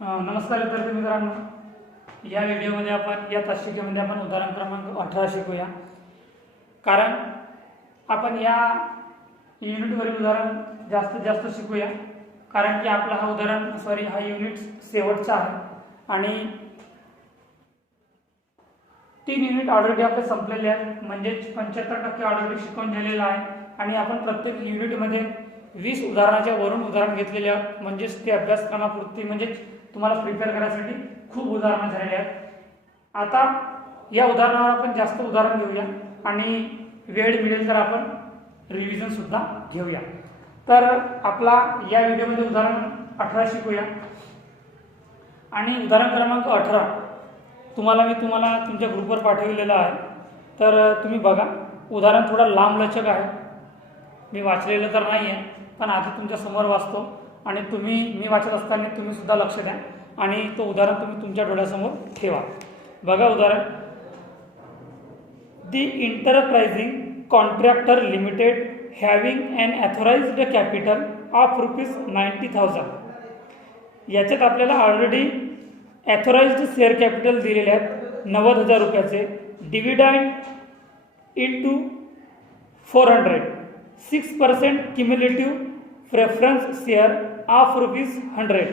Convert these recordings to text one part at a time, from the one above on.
नमस्कार विद्यार्थी मित्रांनो, या व्हिडिओमध्ये आपण या तासिकेमध्ये आपण उदाहरण क्रमांक 18 शिकूया। कारण आपण या युनिटवरील उदाहरण जास्तीत जास्त शिकूया, कारण की आपला हा युनिट शेवटचा आहे आणि 3 युनिट ऑलरेडी आपले संपलेले आहेत, म्हणजे 75% ऑलरेडी शिकवून झालेला आहे आणि आपण प्रत्येक युनिटमध्ये 20 उदाहरणाच्या वरून उदाहरण घेतलेले आहेत, म्हणजे ते अभ्यासक्रमापुरती म्हणजे तुम्हाला प्रिपेअर करण्यासाठी खूप उदाहरणं झालेली आहेत। आता या उदाहरणावर आपण जास्त उदाहरण घेऊया आणि वेळ मिळेल तर आपण रिव्हिजन सुद्धा घेऊया। तर आपला या व्हिडिओमध्ये उदाहरण 18 शिकूया आणि उदाहरण क्रमांक 18 मी तुम्हाला तुमच्या ग्रुपवर पाठवलेला आहे, तर तुम्ही बघा। उदाहरण थोडा लांबलचक आहे, मी वाचलेलं तर नाही आहे, पण आधी तुमच्या समोर वाचतो आणि मी वाचत असताना तुम्ही सुद्धा लक्ष द्या आणि तो उदाहरण तुम्ही तुमच्या डोळ्यासमोर ठेवा। बघा उदाहरण, the enterprising contractor limited having an authorised capital of ₹90,000। याच्यात आपल्याला ऑलरेडी ऑथराइज्ड शेअर कॅपिटल दिलेले आहेत 90,000 रुपयाचे, dividend into 400, 6% cumulative preference share of ₹100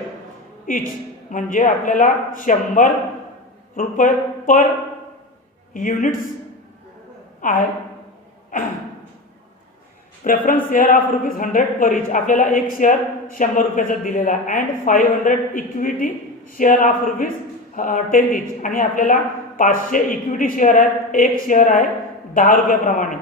इच, म्हणजे आपल्याला 100 रुपये पर युनिट्स आहे। प्रेफरन्स शेअर ऑफ ₹100 पर इच, आपल्याला एक शेअर 100 रुपयाचा दिलेला आहे। अँड 500 इक्विटी शेअर ऑफ ₹10 इच, आणि आपल्याला 500 इक्विटी शेअर आहेत, एक शेअर आहे 10 रुपयाप्रमाणे।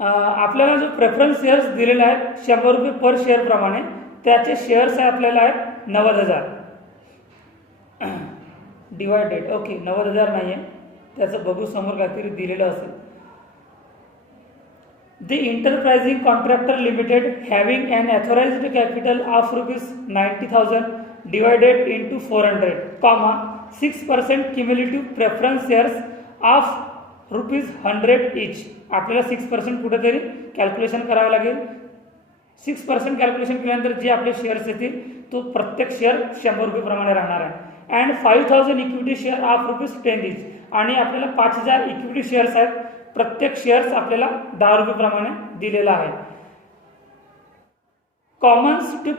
आपल्याला जो प्रेफरन्स शेअर्स दिलेले आहेत 100 रुपये पर शेअर प्रमाणे, त्याचे शेअर्स आपल्याला आहेत 90,000 डिवायडेड, ओके 90,000 नाही आहे, त्याचं बघू समोर काहीतरी दिलेलं असेल। The enterprising contractor limited having an authorised capital of ₹90,000 divided into 400, 6% cumulative preference shares of ₹100 each. आपल्याला 6% कुठेतरी कॅल्क्युलेशन करावं लागेल। 6% कॅल्क्युलेशन केल्यानंतर जे आपले शेअर्स येतील तो प्रत्येक शेअर 100 रुपये प्रमाणे राहणार आहे। अँड 5,000 इक्विटी शेअर ऑफ ₹10 इच, आणि आपल्याला 5,000 इक्विटी शेअर्स आहेत, प्रत्येक शेअर्स आपल्याला 10 रुपये प्रमाणे दिलेला आहे। Commence to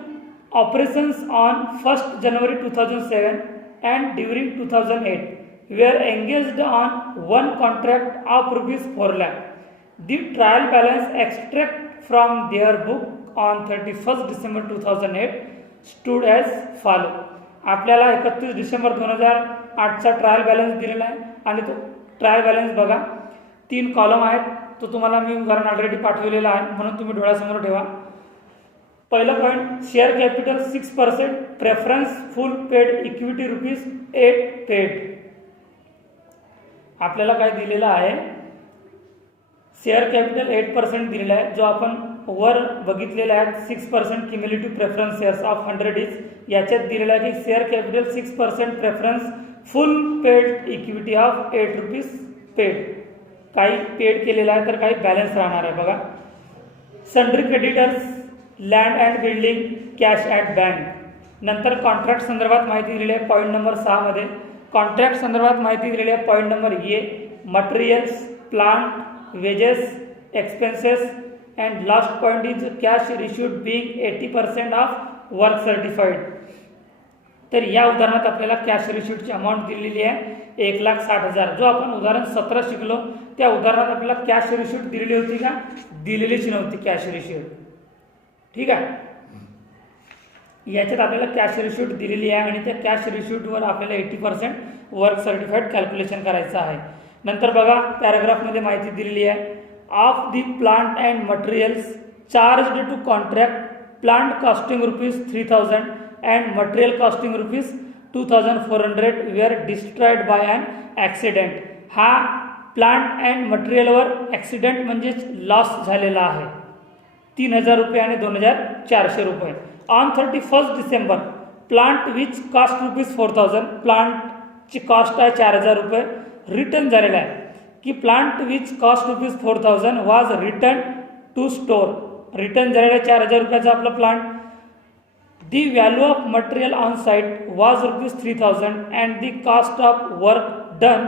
operations on 1 January 2007 and during 2008 were engaged on one contract of ₹4 lakh. The trial balance extract from their book on 31st December 2008 stood as follow. आपल्याला 31 डिसेंबर 2008चा ट्रायल बॅलन्स दिलेला आहे आणि तो ट्रायल बॅलन्स बघा, 3 column आहेत, तो तुम्हाला मी उदाहरण ऑलरेडी पाठवलेला आहे, म्हणून तुम्ही डोळ्यासमोर ठेवा। पहिलं पॉईंट, शेअर कॅपिटल 6%, प्रेफरन्स फुल पेड इक्विटी ₹8 पेड। आपल्याला काय दिलेला आहे, शेअर कॅपिटल 8% दिलेला आहे, जो आपण वर बघितलेला आहे 6% क्युम्युलेटिव्ह प्रेफरन्स शेअर्स ऑफ 100 इच, याच्यात दिलेला आहे की share capital 6% preference full paid equity of ₹8 paid. काही पेड केलेला आहे तर काही बॅलन्स राहणार आहे बघा। Sundry creditors, land and building, cash at bank. नंतर कॉन्ट्रॅक्ट संदर्भात माहिती दिलेली आहे पॉईंट नंबर 6 मध्ये। कॉन्ट्रॅक्ट संदर्भात माहिती दिलेली आहे point number A, materials, plant, wages, expenses, and last point is cash received being 80% of work certified. तर या उदाहरणात आपल्याला कॅश रिसिव्डची अमाऊंट दिलेली आहे 1,60,000। जो आपण उदाहरण 17 शिकलो त्या उदाहरणात आपल्याला कॅश रिसिव्ड दिलेली होती का? दिलेलीच नव्हती कॅश रिसिव्ड, ठीक आहे। याच्यात आपल्याला कॅश रिसिव्ड दिलेली आहे आणि त्या कॅश रिसिव्डवर आपल्याला 80% वर्क सर्टिफाईड कॅल्क्युलेशन करायचं आहे। नंतर बघा पॅराग्राफमध्ये माहिती दिलेली आहे, of the plant and materials charged to contract, plant costing ₹3,000 and material costing ₹2,400 were destroyed by an accident. हा प्लांट अँड मटेरियलवर ॲक्सिडेंट म्हणजेच लॉस झालेला आहे 3,000 रुपये आणि 2,400 रुपये। On 31st December, plant which cost ₹4,000, प्लांटची कॉस्ट आहे 4,000 रुपये, रिटर्न झालेला आहे की plant which cost ₹4,000 was return to store. Return झालेला 4,000 रुपयाचा आपला plant The value of material on site was ₹3,000 and the cost of work done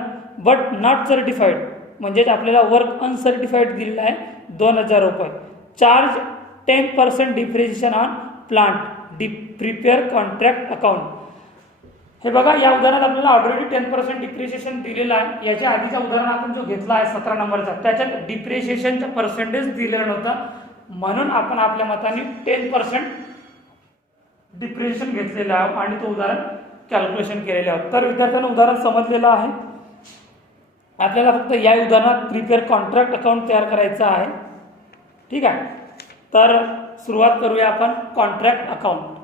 but not certified, म्हणजेच आपल्याला वर्क अनसर्टिफाईड दिलेला आहे ₹2,000. Charge 10% depreciation on plant, prepare contract account. हे बघा, या उदाहरणात आपल्याला ऑलरेडी 10% डिप्रिशिएशन दिलेलं आहे. याच्या आधीचा उदाहरण आपण जो घेतला आहे 17 नंबरचा, त्याच्यात डिप्रिशिएशनचा पर्सेंटेज दिलेला नव्हता, म्हणून आपण आपल्या मताने 10% डिप्रिशिएशन घेतलेलं आहे आणि तो उदाहरण कॅल्क्युलेशन केलेलं आहे. तर विद्यार्थ्यांना उदाहरण समजलेलं आहे. आपल्याला फक्त या उदाहरणात प्रिपेअर कॉन्ट्रॅक्ट अकाउंट तयार करायचं आहे. ठीक आहे, तर सुरुवात करूया आपण कॉन्ट्रॅक्ट अकाउंट.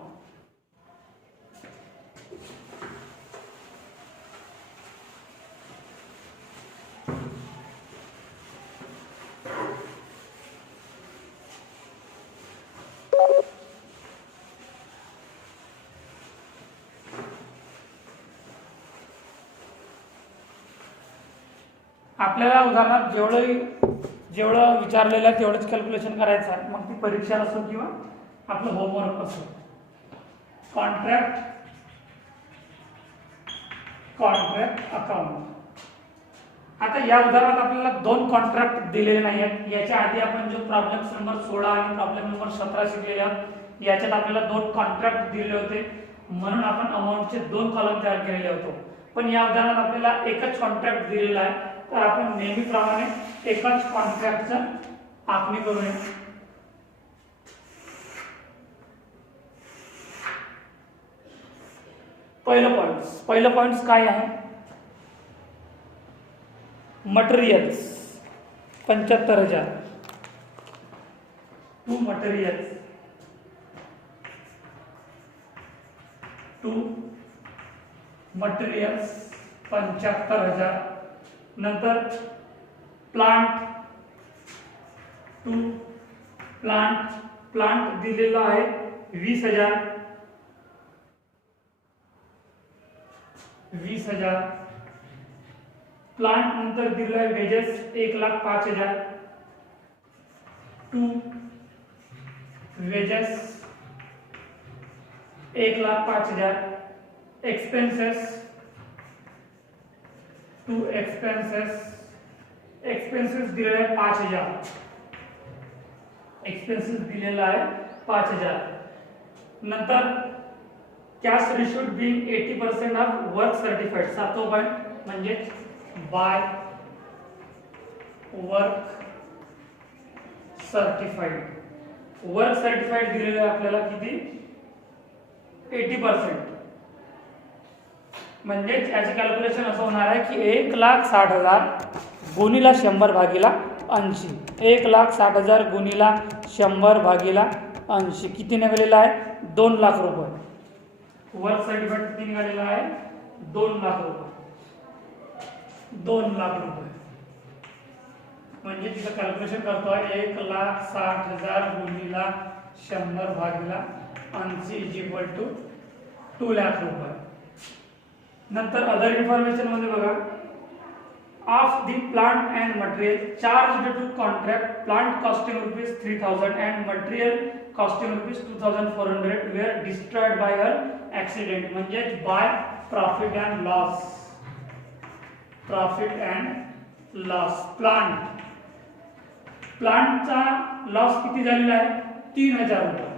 आपल्याला उदाहरणात जेवढं विचारलेलं आहे तेवढंच कॅल्क्युलेशन करायचं आहे, मग ती परीक्षा असो किंवा आपलं होमवर्क असो. Contract account. आता या उदाहरणात आपल्याला 2 कॉन्ट्रॅक्ट दिलेले नाही आहेत. याच्या आधी आपण जो प्रॉब्लेम नंबर 16 आणि प्रॉब्लेम नंबर 17 शिकलेले आहोत, याच्यात आपल्याला 2 कॉन्ट्रॅक्ट दिले होते, म्हणून आपण अमाऊंटचे 2 कॉलम तयार केलेले होते. पण या उदाहरणात आपल्याला एकच कॉन्ट्रॅक्ट दिलेला आहे, तर आपण नेहमीप्रमाणे एकाच कॉन्ट्रॅक्टचं आखणी करूया. पहिलं पॉइंट्स काय आहे? मटेरियल्स 75,000. To materials 75,000. नंतर प्लांट दिलेला आहे 20,000. प्लांट नंतर दिलेला आहे वेजेस 1,05,000. To wedges 1,05,000. एक्सपेन्सेस दिलेला आहे 5,000. एक्सपेन्सेस दिलेला आहे 5,000. नंतर cash received being 80% of work certified. 7वा पॉइंट म्हणजे by work certified. Work certified दिलेलं आहे आपल्याला किती? 80%. म्हणजे याचे कॅल्क्युलेशन असं होणार आहे की 1,60,000 गुणिला 100 भागीला 80. 1,60,000 गुणिला 100 भागीला 80 किती निघालेला आहे? 2 लाख रुपये. वर्क सर्टिफाईड किती निघालेला आहे? 2 लाख रुपये. 2 लाख रुपये म्हणजे तिथं कॅल्क्युलेशन करतोय 1,60,000 गुणिला 100 भागीला 80 इज इक्वल टू 2 लाख रुपये. नंतर अदर इन्फॉर्मेशन मध्ये बघा, of the plant and material charge to contract, plant costing ₹3,000 and material costing ₹2,400 were destroyed by a accident. म्हणजे बाय प्रॉफिट अँड लॉस. प्लांटचा लॉस किती झालेला आहे? 3,000 रुपये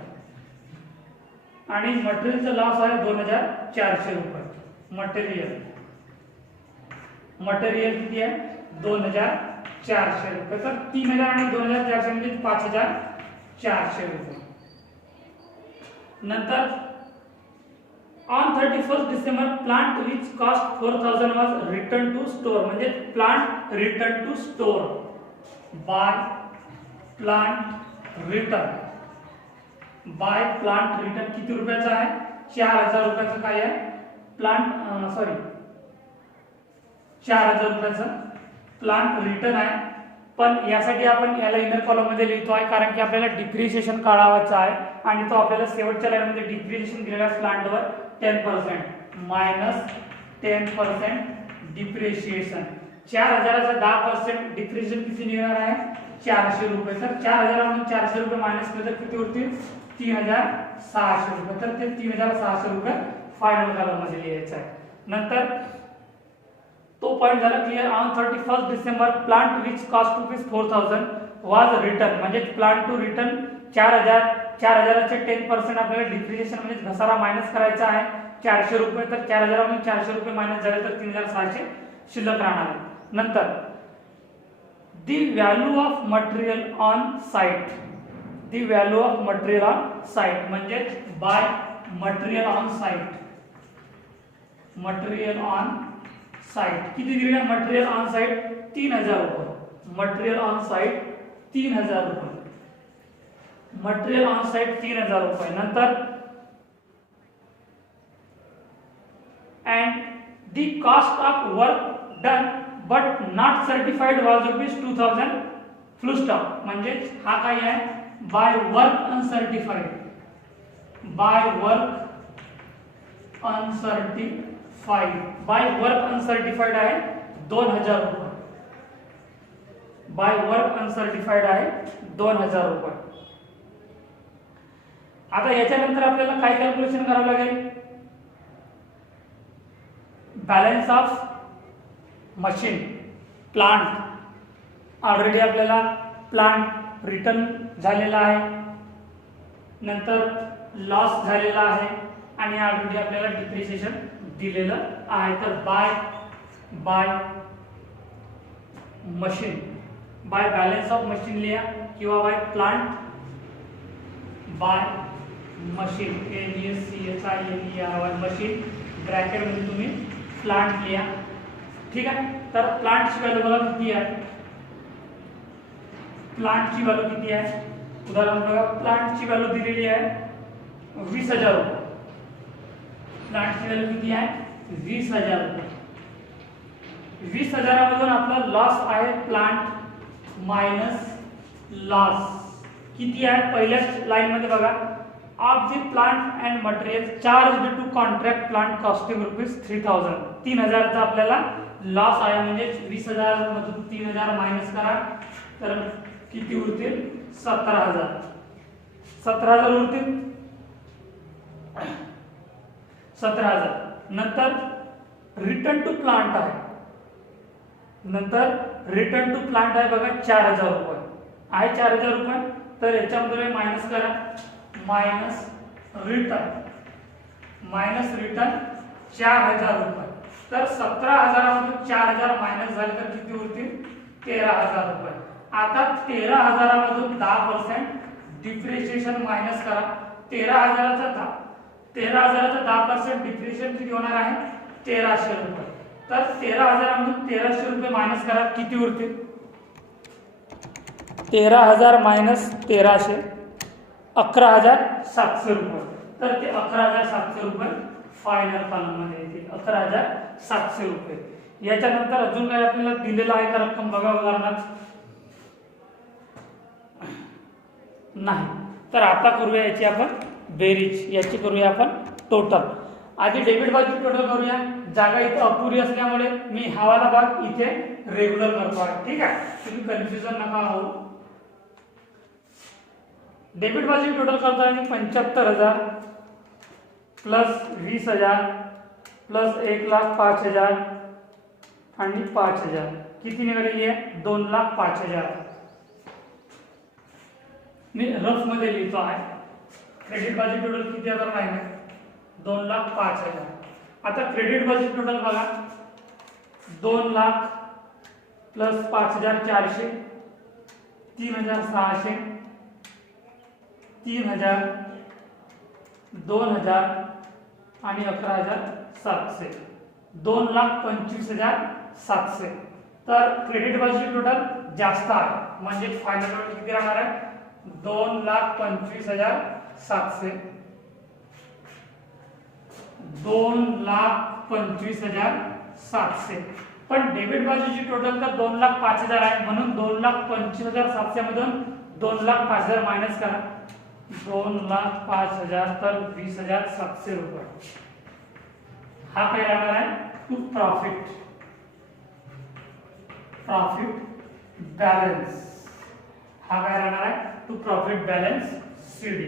आणि मटेरियलचा लॉस आहे 2,400 रुपये. मटेरियल किती आहे? 2,400 रुपये. तर 3,000 आणि 2,400 म्हणजे 5,400 रुपये. नंतर on 31 December plant which cost 4,000 was return to store. म्हणजे plant return to store by plant return किती रुपयाचा आहे? 4,000 रुपयाचं. काय आहे? 4,000 रुपयाचं प्लांट रिटर्न आहे. पण यासाठी आपण याला इनर कॉलम मध्ये लिहितो आहे, कारण की आपल्याला डिप्रिशिएशन काढावायचं आहे आणि तो आपल्याला शेवटच्या लाईन मध्ये डिप्रिशिएशन दिलेला आहे प्लांटवर 10% मायनस 10% डिप्रिशिएशन. 4,000चा 10% डिप्रिशिएशन किती निघणार आहे? 400 रुपये. तर 4,000 म्हणून 400 रुपये मायनस केलं तर किती उरतील? 3,600 रुपये. तर ते 3,600 रुपये फायनल कॉलम मध्ये लिहायचं आहे. नंतर तो पॉईंट झाला clear. On 31 December plant which cost ₹4,000 was return, म्हणजे प्लांट टू रिटर्न 4,000चे 10% आपल्याला डिप्रिशिएशन म्हणजे घसारा मायनस करायचा आहे 400 रुपये. तर 4,000 मधून 400 रुपये मायनस झाले तर 3,600 शिल्लक राहणार आहे. नंतर the value of material on site, the value of material on site म्हणजे by material on site, material on site किती दिले? मटेरियल ऑन साइट 3,000 रुपये, मटेरियल ऑन साइट 3,000 रुपये, मटेरियल ऑन साइट 3,000 रुपये. नंतर and the cost of work done but not certified was ₹2,000 full stop. म्हणजे हा काय आहे? By work uncertified, by work uncertified, by work uncertified आहे 2,000 रुपये, बाय वर्क अनसर्टिफाइड आहे 2,000 रुपये. आता याच्यानंतर आपल्याला काय कॅल्क्युलेशन करावं लागेल? Balance of machine, plant already आपल्याला प्लांट रिटर्न झालेला आहे, नंतर लॉस झालेला आहे आणि ऑलरेडी आपल्याला डिप्रिसिएशन दिलेलं आहे. तर by machine, by balance of machine लिहा किंवा by plant, by machine MACHINERY machine bracket मध्ये तुम्ही प्लांट लिहा. ठीक आहे. तर प्लांटची व्हॅल्यू बघा किती आहे? प्लांटची व्हॅल्यू किती आहे? उदाहरण बघा, प्लांटची व्हॅल्यू दिलेली आहे 20,000 रुपये. प्लांटची व्हॅल्यू किती आहे? 20,000 रुपये. 20,000 मधून आपला लॉस आहे प्लांट मायनस लॉस किती आहे? पहिल्याच लाईन मध्ये बघा, of the plant and material charge to contract plant costing ₹3,000. 3,000 चा आपल्याला लॉस आहे. म्हणजे 20,000 मधून 3,000 मायनस करा तर किती उरतील? 17,000. 17,000 उरतील. 17,000. नंतर रिटर्न टू प्लांट आहे, नंतर रिटर्न टू प्लांट आहे बघा 4,000 रुपये आहे. 4,000 रुपये. तर याच्यामध्ये मायनस करा, मायनस रिटर्न 4,000 रुपये. तर 17,000 मधून 4,000 मायनस झाले तर किती उरतील? 13,000 रुपये. आता 13,000 मधून 10% डिप्रिशिएशन मायनस करा. 13,000चा 10% डिप्रिशिएशन किती होणार आहे? 1,300 रुपये. तर 13,000 मधून 1,300 रुपये मायनस करा, किती उरतील? 13,000 मायनस 1,300 11,700 रुपये. तर ते 11,700 रुपये फायनल कॉलम मध्ये येतील. 11,700 रुपये. याच्यानंतर अजून काय आपल्याला दिलेलं आहे का रक्कम बघा उदाहरणार्थ? नाही. तर आता करूया याची आपण बेरीज, याची करूया आपण टोटल. आधी डेबिट बाजू टोटल करूया. जागा इथे अपुरी असल्यामुळे मी हवाला भाग इथे रेग्युलर करतो आहे. ठीक आहे, तुम्ही कन्फ्युजन नका होऊ. डेबिट बाजू टोटल करतो आहे 75,000 प्लस 20,000 प्लस 1,05,000 आणि 5,000 किती निघालेली आहे? 2,05,000. मी रफ मध्ये लिहितो आहे. क्रेडिट बाजू टोटल किती हजार आहे? 2,05,000. आता क्रेडिट बाजू टोटल बघा, 2 लाख प्लस 5,400 3,600 3,000 2,000 आणि 11,700 2,25,700. तर क्रेडिट बाजू टोटल जास्त आहे म्हणजे फायनल टोटल किती राहणार आहे? 2,25,700 2,25,700. पण डेबिट बाजूची टोटल तर 2,05,000 आहे म्हणून 2,25,700 मधून 2,05,000 मायनस करा. 2,05,000 तर 20,700 रुपये. हा काय राहणार आहे? To profit balance. हा काय राहणार आहे? To profit balance CD.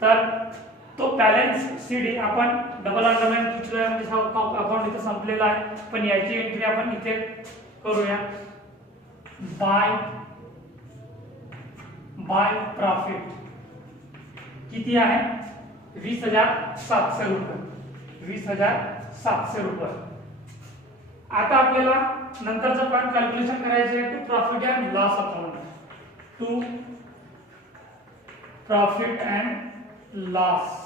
तर तो बॅलन्स शीट आपण डबल अंडरलाईन खिचलोय, म्हणजे अकाउंट इथे संपलेला आहे, पण याची एंट्री आपण इथे करूया. बाय प्रॉफिट किती आहे? 20,700 रुपये. 20,700 रुपये. आता आपल्याला नंतरचं पॉईंट कॅल्क्युलेशन करायचे आहे to profit and loss account. To profit and loss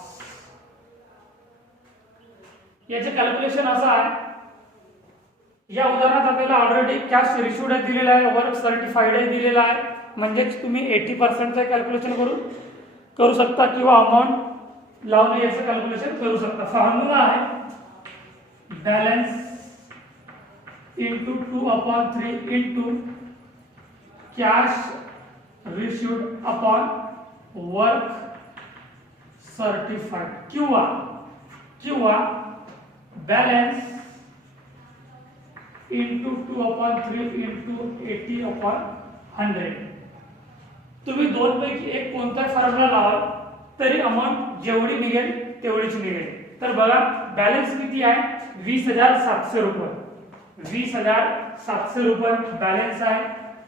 याचे कॅल्क्युलेशन असं आहे. या उदाहरणात आपल्याला ऑलरेडी कॅश रिसिव्ड दिलेला आहे, वर्क सर्टिफाईड दिलेला आहे, म्हणजेच तुम्ही 80% कॅल्क्युलेशन करू शकता किंवा अमाऊंट लावून याचं कॅल्क्युलेशन करू शकता. फॉर्म्युला आहे balance into 2/3 into cash received upon work certified किंवा बॅलन्स इंटू 2/3 इंटू 80/100. तुम्ही दोन पैकी एक कोणताही फॉर्म्युला लावाल तरी अमाऊंट जेवढी निघेल तेवढीच निघेल. तर बघा बॅलन्स किती आहे? 20,700 रुपये. 20,700 रुपये बॅलन्स आहे.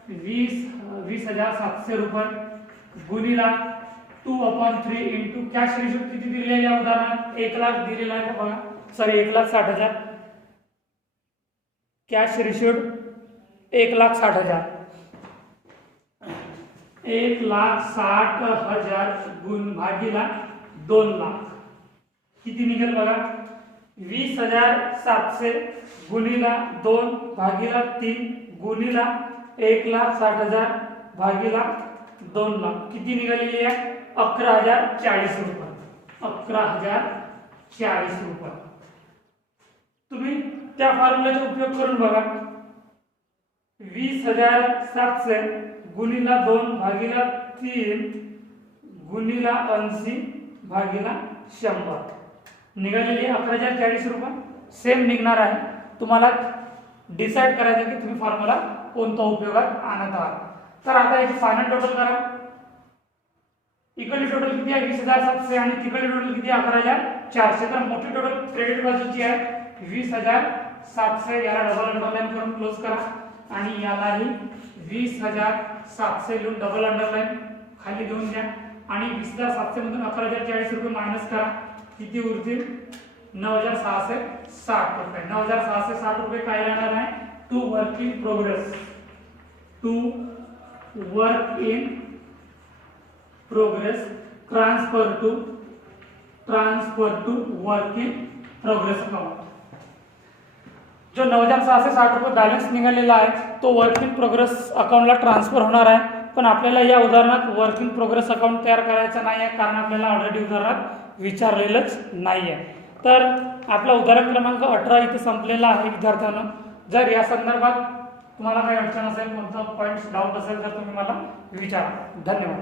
20,700 रुपये गुणिला 2/3 इंटू कॅश रिसिव्ड किती दिलेली आहे या उदाहरणात? 1 लाख दिलेला आहे. बघा सॉरी 1,60,000. Cash received 1,60,000. 1,60,000 गुण भागीला 2 लाख किती निघेल बघा? 20,700 गुणिला 2 भागीला 3 गुणिला 1,60,000 भागीला 2 लाख किती निघालेली आहे? 11,040 रुपये. 11,040 रुपये. तुम्ही त्या फॉर्म्युल्याचा उपयोग करून बघा. 20,700 गुणिला 2 भागीला 3 गुणिला 80 भागीला 100 निघालेली 11,040 रुपये. सेम निघणार आहे. तुम्हाला डिसाइड करायचं की तुम्ही फॉर्म्युला कोणता उपयोगात आणत आहात. तर आता याची फायनल टोटल करा. इकडली टोटल किती आहे? 20,700 आणि तिकडली टोटल किती आहे? 11,400. तर मोठी टोटल क्रेडिट बाजूची आहे 20,700. याला डबल अंडरलाईन करून क्लोज करा आणि यालाही 20,700 लिहून डबल अंडरलाईन खाली देऊन द्या आणि 20,700 मधून 11,040 रुपये मायनस करा. किती उरतील? 9,660 रुपये. 9,660 रुपये काय राहणार आहे? To work in progress. To work in progress transfer to work in progress account. जो 9,660 रुपये बॅलन्स निघालेला आहे तो वर्क इन प्रोग्रेस अकाउंटला ट्रान्सफर होणार आहे. पण आपल्याला या उदाहरणात वर्क इन प्रोग्रेस अकाउंट तयार करायचं नाही आहे, कारण आपल्याला ऑलरेडी उदाहरणात विचारलेलंच नाही आहे. तर आपला उदाहरण क्रमांक 18 इथे संपलेला आहे विद्यार्थ्यांनो. जर या संदर्भात तुम्हाला काही अडचण असेल, कोणता पॉईंट डाऊट असेल तर तुम्ही मला विचारा. धन्यवाद.